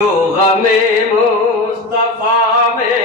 جو غم مصطفیٰ میں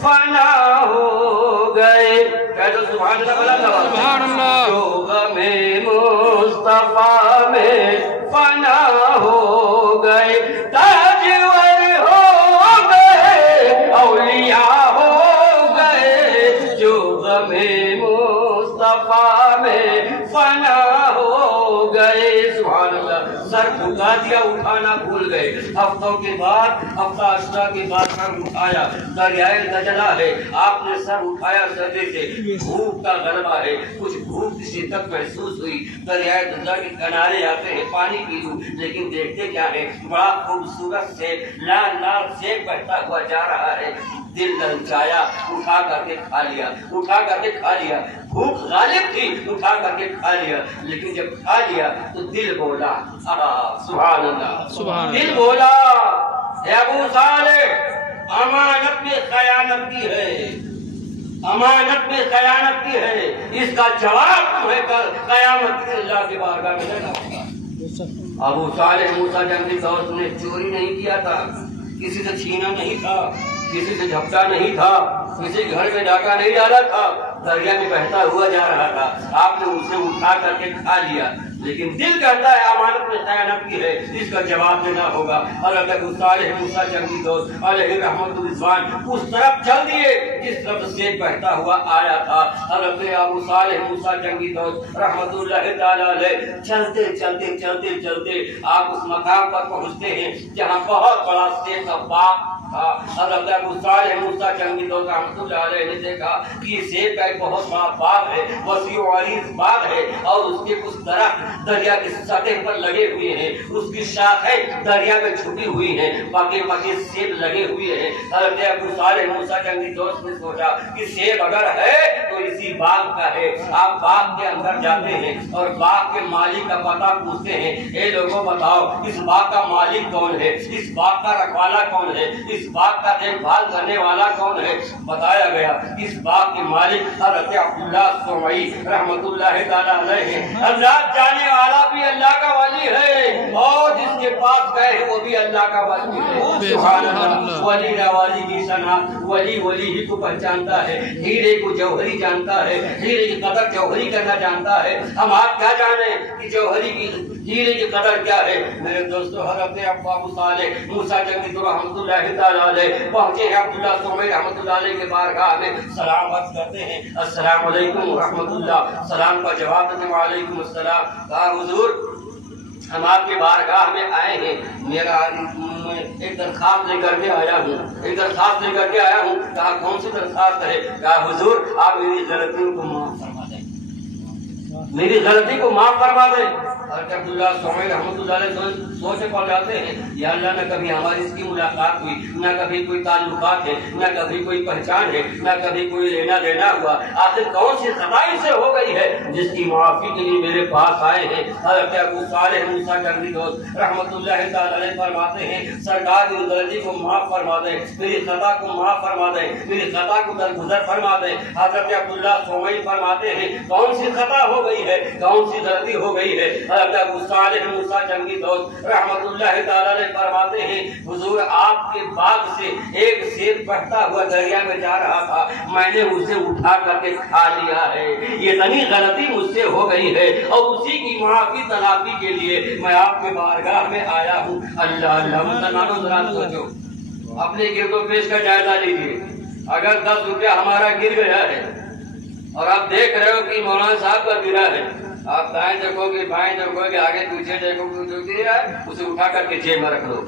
فنا ہو گئے، کہہ دو سبحان اللہ، سبحان اللہ۔ جو غم مصطفیٰ میں فنا ہو گئے، تاجور ہو گئے، اولیاء ہو گئے، جو غم مصطفیٰ میں فنا ہو گئے، سبحان اللہ۔ سر جھکا دیا، اٹھانا بھول گئے، ہفتوں کے بعد، ہفتہ اشرا کے بعد سر اٹھایا، دریائے دجلہ ہے، آپ نے سر اٹھایا سردے سے، بھوک کا غلبہ ہے، کچھ بھوک کی شدت محسوس ہوئی، دریائے دجلہ کے کنارے آتے ہیں پانی پی لوں، لیکن دیکھتے کیا ہے، بڑا خوبصورت سے لال لال سیب بہتا ہوا جا رہا ہے، دل للچایا، اٹھا کر کے کھا لیا، اٹھا کر کے کھا لیا، بھوک غالب تھی، اٹھا کر کے کھا لیا، لیکن جب کھا لیا تو دل بولا، سبحان اللہ، دل بولا، اے ابو صالح، امانت میں خیانت کی ہے، امانت میں خیانت کی ہے، اس کا جواب تمہیں کل قیامت کے اللہ کے بارگاہ میں دینا ہوگا۔ ابو صالح موسیٰ جنگی دوست نے چوری نہیں کیا تھا، کسی سے چھینا نہیں تھا، کسی سے جھپٹا نہیں تھا، کسی گھر میں ڈاکہ نہیں ڈالا تھا، دریا میں بہتا ہوا جا رہا تھا، آپ نے اسے اٹھا کر کے کھا لیا، لیکن دل کہتا ہے امانت میں خیانت کی ہے، اس کا جواب دینا ہوگا۔ حضرت ابو صالح موسیٰ جنگی دوست علیہ رحمت الرضوان اس طرف چل دیے جس طرف سے بہتا ہوا آیا تھا۔ حضرت ابو صالح موسیٰ جنگی دوست رحمت اللہ تعالی علیہ چلتے چلتے چلتے چلتے آپ اس مقام پر پہنچتے ہیں جہاں بہت بڑا سیب کا باغ تھا۔ حضرت ابو صالح موسیٰ جنگی دوست رحمت اللہ علیہ نے دیکھا کہ یہ سیب کا ایک بہت بڑا باغ ہے، وسیع و عریض باغ ہے، اور اس کے کچھ درخت دریا کی سطح پر لگے ہوئے ہیں، اس کی شاخیں دریا میں چھپی ہوئی ہیں، پکے پکے سیب لگے ہوئے ہیں۔ حضرت ابو صالح موسیٰ جنگی دوست نے سوچا کہ سیب اگر ہے تو اسی باغ کا ہے۔ آپ باغ کے اندر جاتے ہیں اور باغ کے مالک کا پتہ پوچھتے ہیں، اے لوگوں بتاؤ اس باغ کا مالک کون ہے، اس باغ کا رکھوالا کون ہے، اس باغ کا دیکھ بھال کرنے والا کون ہے؟ بتایا گیا اس باغ کے مالک حضرت عبداللہ سمعی رحمت اللہ تعالی علیہ ہے۔ اللہ جانے والا بھی اللہ کا ولی ہے، اور جس کے پاس گئے وہ بھی اللہ کا ولی ہے، سبحان اللہ۔ ولی نوالی کی شناخت، ولی ولی ہی کو پہچانتا ہے، ہیرے کو جوہری جانتا ہے، ہیرے کی قدر جوہری کرنا جانتا ہے۔ ہم آپ کیا جانیں کہ جوہری کی ہیرے کی قدر کیا ہے؟ میرے دوستو، حضرت ابو صالح موسیٰ جنگی دوست رحمت اللہ تعالی علیہ پہنچے ہیں عبداللہ سمعی رحمت اللہ علیہ کے بارگاہ میں، سلام عرض کرتے ہیں، السلام علیکم ورحمت اللہ۔ سلام کا جواب دیتے ہیں وعلیکم السلام۔ کہا حضور ہم آپ کے بارگاہ میں آئے ہیں، میرا ایک درخواست لے کر کے آیا ہوں، ایک درخواست لے کر کے آیا ہوں۔ کہا کون سی درخواست ہے؟ کہا حضور آپ میری غلطیوں کو معاف فرما دیں، میری غلطی کو معاف فرما دیں۔ حضرت عبداللہ سمعی رحمت اللہ علیہ سوچ پڑ جاتے ہیں، یا اللہ نہ کبھی ہماری اس کی ملاقات ہوئی، نہ کبھی کوئی تعلقات ہے، نہ کبھی کوئی پہچان ہے، نہ کبھی کوئی لینا دینا ہوا، آخر کون سی خطا سے ہو گئی ہے جس کی معافی کے لیے میرے پاس آئے ہیں؟ حضرت ابو صالح موسیٰ جنگی دوست رحمت اللہ تعالی علیہ فرماتے ہیں، سرکار میری غلطی کو معاف فرما دیں، میری خطا کو معاف فرما دیں، میری خطا کو درگزر فرما دیں۔ حضرت عبداللہ سمعی فرماتے ہیں کون سی خطا ہو گئی ہے، کون سی غلطی ہو گئی ہے؟ حضرت ابو صالح موسیٰ جنگی دوست رحمت اللہ تعالی علیہ فرماتے ہیں حضور آپ کے باغ سے ایک سیب بہتا ہوا دریا میں جا رہا تھا، میں نے اسے اٹھا کر کے کھا لیا ہے، یہ اتنی غلطی مجھ سے ہو گئی ہے، اور اسی کی معافی تلافی کے لیے میں آپ کے بارگاہ میں آیا ہوں۔ اللہ اللہ، مسلمانوں ذرا سوچو، اپنے گرد و پیش کا جائزہ لیجیے۔ اگر 10 روپیہ ہمارا گر گیا ہے اور آپ دیکھ رہے ہو کہ مولانا صاحب کا گرا ہے، آپ دائیں دیکھو گے بائیں دیکھو گے آگے پیچھے دیکھو گے، جو گرا ہے اسے اٹھا کر کے جیب میں رکھ دو۔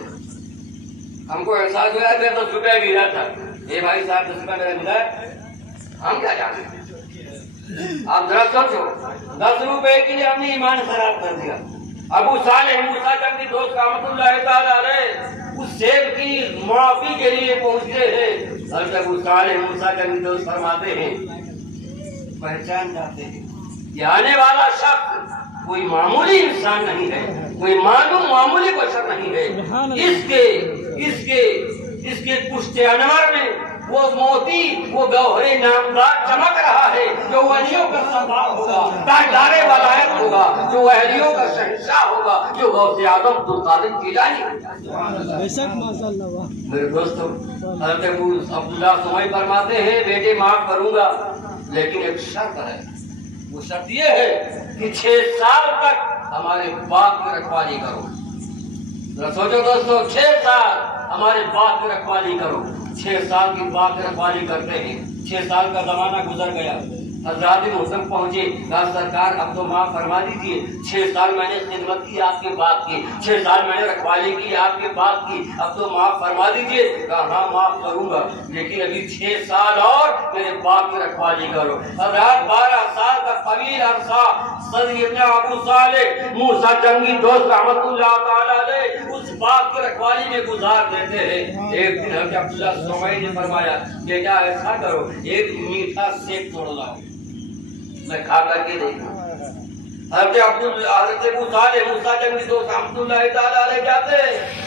ہم کو احساس ہوا کہ 10 روپیہ گرا تھا، اے بھائی صاحب 10 روپیہ میرا ملا ہے، ہم کیا جانتے؟ آپ ذرا سوچو، 10 روپے کے لیے ہم نے ایمان خراب کر دیا۔ ابو صالح موسیٰ جنگی دوست رحمت اللہ تعالی علیہ اس سیب کی معافی کے لیے پہنچتے ہیں۔ حضرت ابو صالح موسیٰ جنگی دوست فرماتے ہیں پہچان جاتے ہیں یہ آنے والا شخص کوئی معمولی انسان نہیں ہے، کوئی معمولی بشر نہیں ہے، اس کے پشت انور میں وہ موتی وہ گوہر نامدار چمک رہا ہے جو ولیوں کا سردار ہوگا، تاجدار ولایت ہوگا، جو اہلیوں کا شہنشاہ ہوگا، جو غوث اعظم عبدالقادر جیلانی ہوگا۔ میرے دوستو، حضرت ابو عبداللہ سمعی فرماتے ہیں بیٹے معاف کروں گا لیکن ایک شرط ہے، وہ شرط یہ ہے کہ 6 سال تک ہمارے باغ کی رکھوالی کرو۔ ذرا سوچو دوستو، 6 سال ہمارے باغ کی رکھوالی کرو۔ 6 سال کی باغ کی رکھوالی کرتے ہیں، 6 سال کا زمانہ گزر گیا، حضرات محترم پہنچے، کہا سرکار اب تو معاف فرما دیجیے، 6 سال میں نے خدمت کی آپ کے باغ کی، 6 سال میں نے رکھوالی کی آپ کے باغ کی، اب تو معاف فرما دیجیے۔ کہا ہاں معاف کروں گا لیکن ابھی 6 سال اور میرے باغ کی رکھوالی کرو۔ حضرات 12 سال کا طویل عرصہ سیدنا ابو صالح موسیٰ جنگی دوست رحمت اللہ تعالی علیہ اس باغ کی رکھوالی میں گزار دیتے ہیں۔ ایک دن حضرت عبداللہ سمعی نے فرمایا بیٹا ایسا کرو، ایک میٹھا سیب توڑ لاؤ، میں کھا کر کے دیکھوں۔ حضرت ابو صالح موسیٰ جنگی دوست رحمت اللہ تعالی علیہ جاتے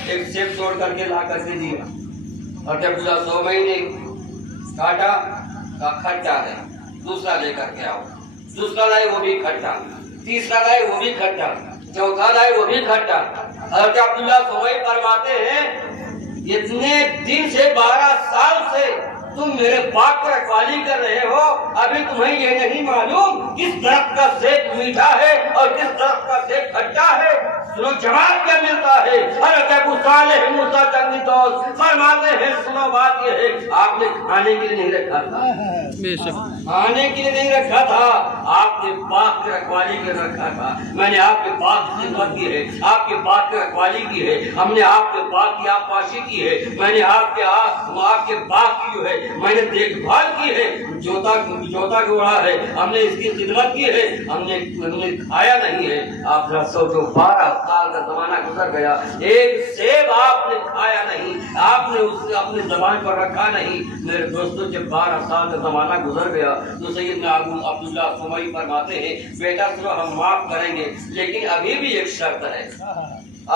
ایک سیب توڑ کر کے لا کر کے دیا۔ حضرت عبداللہ سمعی نے کاٹا، کہا کھٹا ہے، دوسرا لے کر کے آؤ۔ دوسرا لائے وہ بھی کھٹا، تیسرا لائے وہ بھی کھٹا، چوتھا لائے وہ بھی کھٹا۔ حضرت عبداللہ سمعی فرماتے ہیں اتنے دن سے 12 سال سے تم میرے باغ کی رکھوالی کر رہے ہو، ابھی تمہیں یہ نہیں معلوم کس درخت کا سیب میٹھا ہے اور کس درخت کا سیب کھٹا ہے؟ سنو جواب کیا ملتا ہے۔ حضرت ابو صالح موسیٰ جنگی دوست فرماتے ہیں سنو بات یہ ہے آپ نے کھانے کے لیے نہیں رکھا تھا، کھانے کے لیے نہیں رکھا تھا، آپ نے باغ کی رکھوالی کے رکھا تھا۔ میں نے آپ کے باغ کی خدمت کی ہے، آپ کے باغ کی رکھوالی کی ہے، ہم نے آپ کے باغ کی آبپاشی کی ہے، میں نے آپ کے باغ کی جو ہے میں نے دیکھ بھال کی ہے، جوتا جوڑا ہے، ہم نے اس کی خدمت کی ہے، ہم نے کھایا نہیں ہے۔ آپ ذرا سوچو 12 سال کا زمانہ گزر گیا، ایک سیب آپ نے کھایا نہیں، آپ نے اسے اپنی زبان پر رکھا نہیں۔ میرے دوستو جب 12 سال کا زمانہ گزر گیا تو سیدنا ابو عبداللہ سمعی فرماتے ہیں بیٹا چلو ہم معاف کریں گے لیکن ابھی بھی ایک شرط ہے،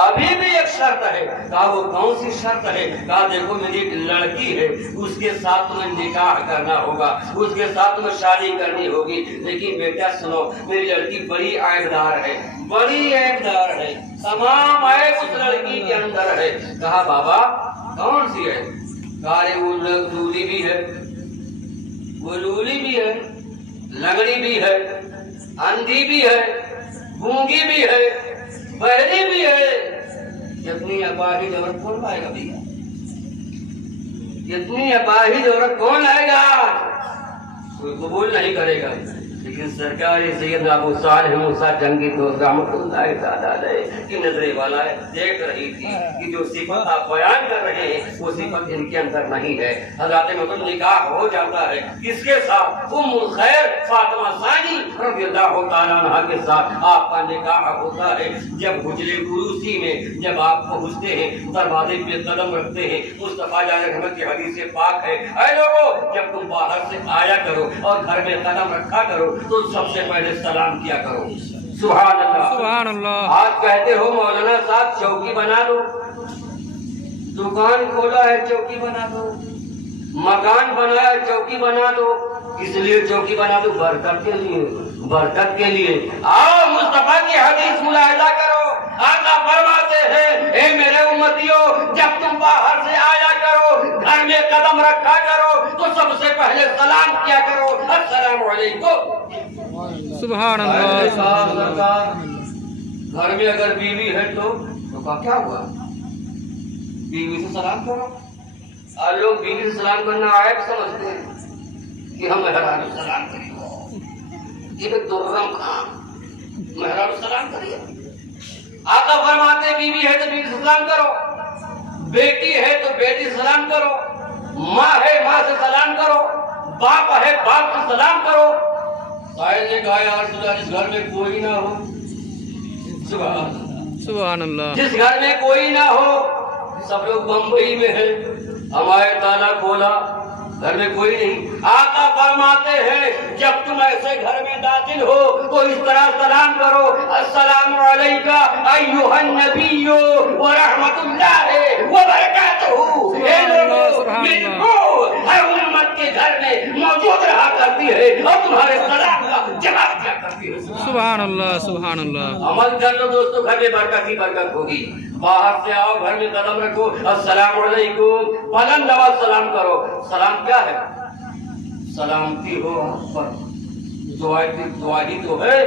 ابھی بھی ایک شرط ہے۔ کہا وہ کون سی شرط ہے؟ کہا دیکھو میری ایک لڑکی ہے، اس کے ساتھ تمہیں نکاح کرنا ہوگا، اس کے ساتھ تمہیں شادی کرنی ہوگی، لیکن بیٹا سنو میری لڑکی بڑی عیبدار ہے، بڑی عیبدار ہے، تمام عیب اس لڑکی کے اندر ہے۔ کہا بابا کون سی ہے؟ کہا وہ لولی بھی ہے، وہ لولی بھی ہے، لنگڑی بھی ہے، اندھی بھی ہے، گونگی بھی ہے، بہری بھی ہے۔ اتنی اپاہج عورت کون لائے گا بھیا؟ اتنی اپاہج عورت کون لائے گا؟ کوئی قبول نہیں کرے گا۔ لیکن سرکار سیدنا ابو صالح موسیٰ جنگی دوست رحمت اللہ تعالی علیہ کی نظر والا دیکھ رہی تھی کہ جو صفت آپ بیان کر رہے ہیں وہ صفت ان کے اندر نہیں ہے۔ حضرات مطلب نکاح ہو جاتا ہے کس کے ساتھ؟ ام الخیر فاطمہ ثانی رضی اللہ تعالیٰ عنہ کے ساتھ آپ کا نکاح ہوتا ہے۔ جب حجرے عروسی میں جب آپ پہنچتے ہیں، دروازے پہ قدم رکھتے ہیں، مصطفیٰ جان رحمت کی حدیث پاک ہے اے لوگوں جب تم باہر سے آیا کرو اور گھر میں قدم رکھا کرو تو سب سے پہلے سلام کیا کرو۔ سبحان اللہ، سبحان اللہ۔ آج کہتے ہو مولانا صاحب چوکی بنا دو، دکان کھولا ہے چوکی بنا دو، مکان بنا ہے چوکی بنا دو۔ کس لیے چوکی بنا دو؟ برکت کے لیے، برکت کے لیے۔ آؤ مصطفیٰ کی حدیث ملاحظہ کرو، آقا فرماتے ہیں اے میرے امتیوں جب تم باہر سے آیا کرو گھر میں قدم رکھا کرو تو سب سے پہلے سلام کیا کرو، السلام علیکم۔ سبحان اللہ۔ گھر میں اگر بیوی ہے تو کیا ہوا؟ بیوی سے سلام کرو۔ اور لوگ بیوی سے سلام کرنا عیب سمجھتے ہیں کہ ہم مہربان سلام کریں، یہ درم کام مہربان سلام کریے۔ آقا فرماتے بیوی ہے تو بیوی سے سلام کرو، بیٹی ہے تو بیٹی سے سلام کرو، ماں ہے ماں سے سلام کرو، باپ ہے باپ سے سلام کرو۔ سائل نے کہا یا رسول اللہ جس گھر میں کوئی نہ ہو، سبحان اللہ، جس گھر میں کوئی نہ ہو، سب لوگ بمبئی میں ہیں، ہمارے تالا کھولا، گھر میں کوئی نہیں۔ آقا فرماتے ہیں جب تم ایسے گھر میں داخل ہو تو اس طرح سلام کرو، السلام علیکہ ایھا النبی ورحمۃ اللہ وبرکاتہ۔ اے لوگوں تمہارے سلام کا جواب دیا کرتی ہے۔ سبحان اللہ سبحان اللہ۔ عمل کر لو دوستو، گھر میں برکت ہی برکت ہوگی۔ باہر سے آؤ، گھر میں قدم رکھو، السلام علیکم، بلند آواز سلام کرو۔ سلام کیا ہے؟ سلامتی ہو آپ پر، دعا ہی تو ہے۔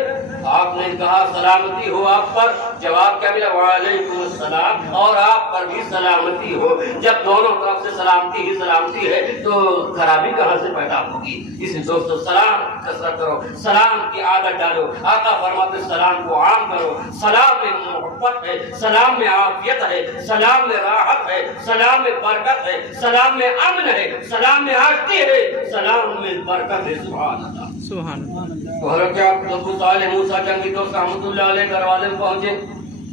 آپ نے کہا سلامتی ہو آپ پر، جواب کیا ملا؟ وعلیکم السلام، اور آپ پر بھی سلامتی ہو۔ جب دونوں طرف سے سلامتی ہی سلامتی ہے تو خرابی کہاں سے پیدا ہوگی؟ اس لیے دوستو سلام کثرت کرو، سلام کی عادت ڈالو۔ آقا فرماتے سلام کو عام کرو۔ سلام میں محبت ہے، سلام میں عافیت ہے، سلام میں راحت ہے، سلام میں برکت ہے، سلام میں امن ہے، سلام میں آشتی ہے، سلام میں برکت ہے۔ سبحان اللہ سبحان اللہ۔ تو حضرت ابو صالح موسیٰ جنگی دوست رحمۃ اللہ علیہ دروازے میں پہنچے،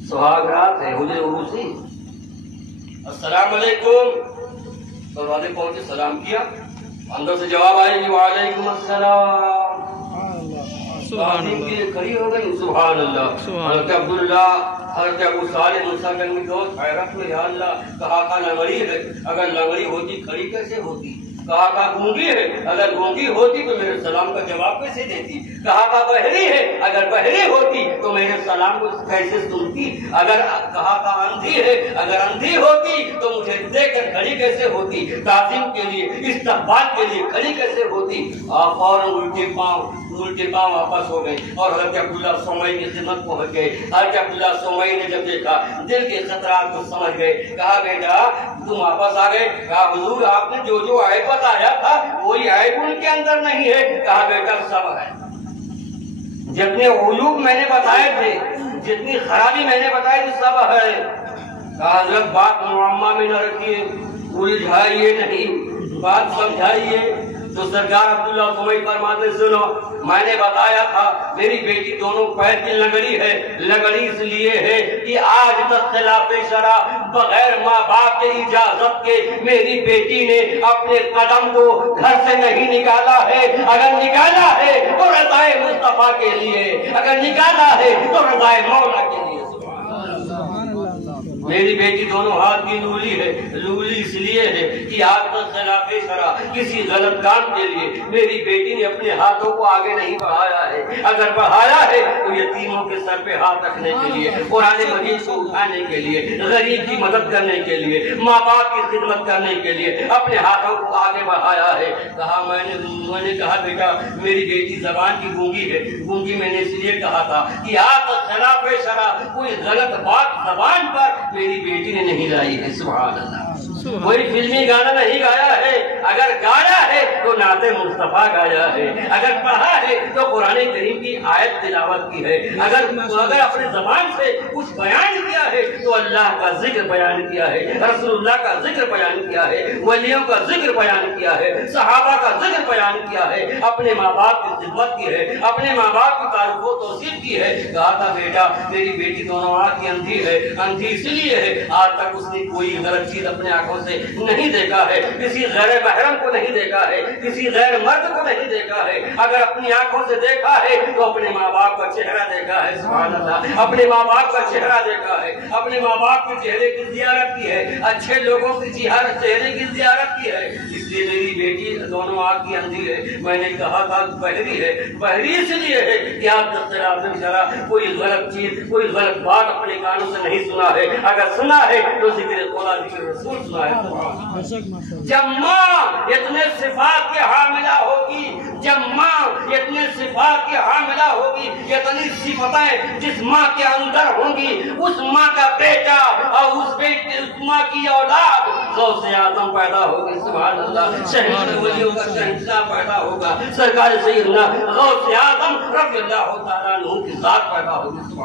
سہاگ رات ہے، حجر عروسی، السلام علیکم، دروازے پہنچے، سلام کیا، اندر سے جواب آئے کہ وعلیکم السلام، سبحان تعظیم اللہ کے لیے کھڑی ہو گئی۔ سبحان اللہ۔ سبحان حضرت عبداللہ، حضرت ابو صالح موسیٰ جنگی دوست حیرت میں، یا اللہ، کہا کا لنگڑی ہے، اگر لنگڑی ہوتی کھڑی کیسے ہوتی؟ کہا کا گونگی ہے، اگر گونگی ہوتی تو میرے سلام کا جواب کیسے دیتی؟ کہا کا بہری ہے، اگر بہری ہوتی تو میرے سلام کو کیسے سنتی؟ اگر کہا کا اندھی ہے، اگر اندھی ہوتی تو مجھے دیکھ کر کھڑی کیسے ہوتی؟ تعظیم کے لیے، استقبال کے لیے کھڑی کیسے ہوتی؟ آپ فوراً الٹے پاؤں واپس ہو گئے اور حضرت عبداللہ سومئی کی خدمت پہنچ گئے۔ حضرت عبداللہ سومئی نے جب دیکھا، دل کے خطرات کو سمجھ گئے، کہا بیٹا تم واپس آ گئے؟ کہا حضور آپ نے جو آیت بتایا تھا وہی آیت ان کے اندر نہیں ہے۔ کہا بیٹا سب ہے، جتنے عیوب میں نے بتائے تھے، جتنی خرابی میں نے بتائی تھی سب ہے۔ کہا حضرت بات معمہ میں نہ رکھیے، الجھائیے نہیں، بات سمجھائیے۔ تو سرکار عبداللہ سومئی فرماتے سنو، میں نے بتایا تھا میری بیٹی دونوں پیر کی لنگڑی ہے، لنگڑی اس لیے ہے کہ آج تک خلاف شرع بغیر ماں باپ کے اجازت کے میری بیٹی نے اپنے قدم کو گھر سے نہیں نکالا ہے۔ اگر نکالا ہے تو رضا مصطفیٰ کے لیے، اگر نکالا ہے تو رضا مولا کے لیے۔ میری بیٹی دونوں ہاتھ کی لولی ہے، لولی اس لیے ہے کہ آج تک خلاف شرع کسی غلط کام کے لیے میری بیٹی نے اپنے ہاتھوں کو آگے نہیں بڑھایا ہے۔ اگر بڑھایا ہے تو یتیموں کے سر پہ ہاتھ رکھنے کے لیے، قرآن مجید کو اٹھانے کے لیے، غریب کی مدد کرنے کے لیے، ماں باپ کی خدمت کرنے کے لیے اپنے ہاتھوں کو آگے بڑھایا ہے۔ کہا میں نے کہا بیٹا میری بیٹی زبان کی گونگی ہے، گونگی میں نے اس لیے کہا تھا کہ آج تک خلاف شرع کوئی غلط بات زبان پر میری بیٹی نے نہیں لائی ہے۔ سبحان اللہ۔ کوئی فلمی گانا نہیں گایا ہے، اگر گایا ہے تو نعت مصطفیٰ گایا ہے، اگر پڑھا ہے تو قرآن کریم کی آیت تلاوت کی ہے، اگر اپنے زبان سے کچھ بیان کیا ہے تو اللہ کا ذکر بیان کیا ہے، رسول اللہ کا ذکر بیان کیا ہے، ولیوں کا ذکر بیان کیا ہے، صحابہ کا ذکر بیان کیا ہے، اپنے ماں باپ کی خدمت کی ہے، اپنے ماں باپ کی تعریف و توصیف کی ہے۔ کہا تھا بیٹا میری بیٹی دونوں آنکھ کی اندھی ہے، اندھی اس لیے ہے آج تک اس نے کوئی غلط چیز اپنے آنکھوں سے نہیں دیکھا ہے، کسی غیر محرم کو نہیں دیکھا ہے، کسی غیر مرد کو نہیں دیکھا ہے۔ اگر اپنی آنکھوں سے دیکھا ہے تو اپنے ماں باپ کا چہرہ دیکھا ہے۔ سبحان اللہ۔ اپنے ماں باپ کا چہرہ دیکھا ہے، اپنے ماں باپ کے چہرے کی زیارت کی ہے، اچھے لوگوں کی چہرے کی زیارت کی ہے۔ اس لیے میری بیٹی دونوں آنکھ کی اندھی ہے۔ میں نے کہا تھا بہری ہے، بہری اس لیے ہے کہ آپ جب خلاف شرع کوئی غلط چیز، کوئی غلط بات اپنے کانوں سے نہیں سنا ہے، اگر سنا ہے تو ذکر خدا ذکر رسول سنا ہے۔ جب ماں اتنے صفات کے حاملہ ہوگی، جب ماں اتنے صفات کے حاملہ ہوگی، اتنی صفتیں جس ماں کے اندر ہوں گی، اس ماں کا بیٹا اور اس ماں کی اولاد غوث اعظم پیدا ہوگی۔ سبحان اللہ۔ شہنشاہ ولیوں کا شہنشاہ پیدا ہوگا، سرکار سیدنا غوث اعظم رضی اللہ تعالیٰ عنہ کی ذات پیدا ہوگی۔